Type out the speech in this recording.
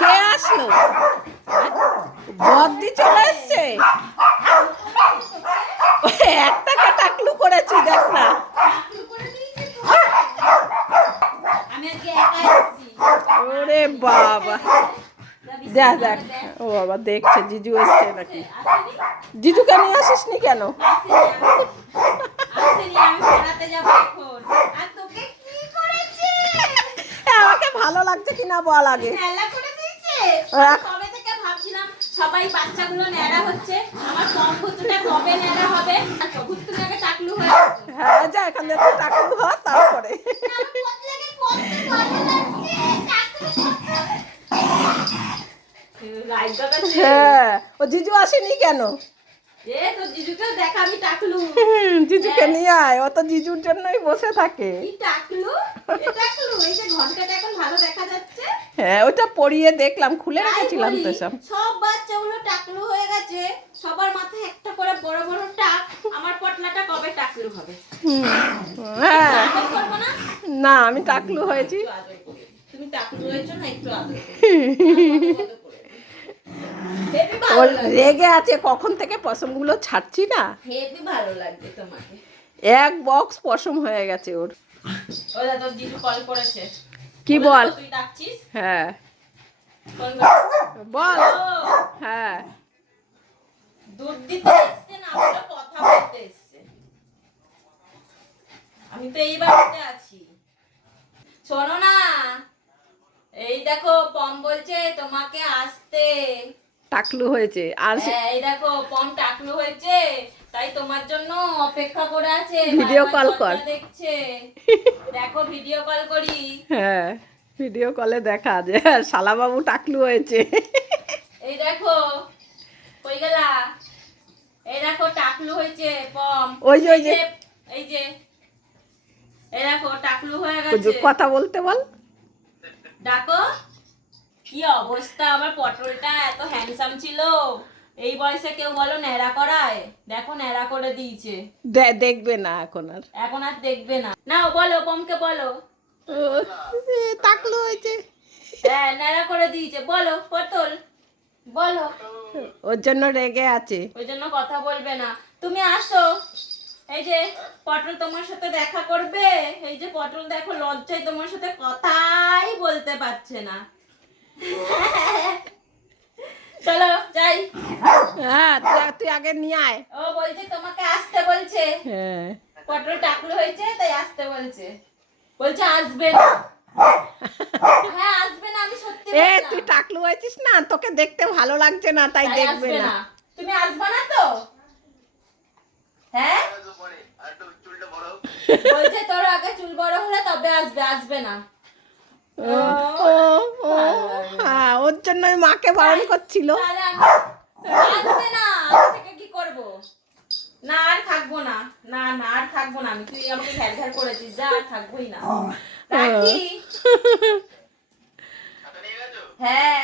কে আসলো? বদ্দি চলে এসছে। একটা টাকলু করেছি, দেখ না। ওরে বাবা, দেখ দেখ, ও বাবা দেখছে জিজু এসছে নাকি। জিজুকে নিয়ে আসিস নি কেন? আমাকে ভালো লাগছে কিনা বল আগে। সবাই বাচ্চাগুলো ন্যাড়া হচ্ছে, আমার সম্ভুতটা কবে ন্যাড়া হবে? ভুতুরে আগে টাকলু হয়ে যাবে। হ্যাঁ যা, এখান থেকে টাকলু হ, তারপরে হ্যাঁ। ও জিজু আসেনি কেন? এ তো জিজুকেও দেখা, আমি টাকলু। জিজুকে নিয়ে আয়, ও তো জিজুর জন্যই বসে থাকে। কি টাকলু? এ টাকলু, এই যে ঘন্টাটা এখন ভালো দেখা যাচ্ছে। হ্যাঁ ওটা পরিয়ে দেখলাম, খুলে রেখেছিলাম তো সব। সব বাচ্চাগুলো টাকলু হয়ে গেছে, সবার মাথায় একটা করে বড় বড় টাক। আমার পটলাটা কবে টাকলু হবে? হ্যাঁ করবো না? না, আমি টাকলু হয়েছি। তুমি টাকলু হয়েছো না, একটু আদর ও রেগে আছে কখন থেকে, পশমগুলো ছাড়ছি না। হেবি ভালো লাগবে তোমাকে। এক বক্স পশম হয়ে গেছে ওর। ও দাদা জিজু কল করেছে। কি বল? তুই ডাকছিস? হ্যাঁ বল। হ্যাঁ দুধ দিতে এসছে না, আমরা কথা বলতে এসছে। আমি তো এই বাড়িতে আছি। শোনো না, এই দেখো পম বলছে তোমাকে আসতে। টাকলু হয়েছে আর এই দেখো পম টাকলু হয়েছে, তাই তোমার জন্য অপেক্ষা করে আছে। ভিডিও কল কর। দেখছে, দেখো ভিডিও কল করি। হ্যাঁ ভিডিও কলে দেখা যে শালাবাবু টাকলু হয়েছে। এই দেখো, কই গেলা? এই দেখো টাকলু হয়েছে পম। ওই যে এই যে এই দেখো টাকলু হয়ে গেছে। কথা বলতে বল। ডাকো। কি অবস্থা, আমার পটলটা এত হ্যান্ডসাম ছিল, এই বয়সে কেউ বলো ন্যাড়া করায়? দেখো ন্যাড়া করে দিয়েছে। দেখবে না এখন আর দেখবে না। নাও বলো, পমকে বলো। টাকলু হয়েছে। হ্যাঁ ন্যাড়া করে দিয়েছে, বলো পটল বলো। ওর জন্য রেগে আছে, ওই জন্য কথা বলবে না। তুমি আসো, এই যে পটল তোমার সাথে দেখা করবে। এই যে পটল দেখো লজ্জায় তোমার সাথে কথাই বলতে পারছে না। চলো যাই। হ্যাঁ তুই আগে নিয়ে আয়। ও বলছে তোমাকে আসতে বলছে। হ্যাঁ পটল টাকলু হয়েছে তাই আসতে বলছে। বলছে আসবে না। হ্যাঁ আসবে না, আমি সত্যি বললাম। তুই টাকলু হয়েছিস না, তোকে দেখতে ভালো লাগছে না তাই দেখবে না। তুমি আসবে না তো? হ্যাঁ বলছে তোর আগে চুল বড় হলে তবে আসবে, আসবে না। হ্যাঁ ওর জন্যই মাকে বারণ করছিল। আসবে না, আজ থেকে কি করব? না আর থাকবো না, না না আর থাকবো না আমি। তুই আমাকে ঘ্যার ঘ্যার করেছিস, যা আর থাকবোই না। রাখি। হ্যাঁ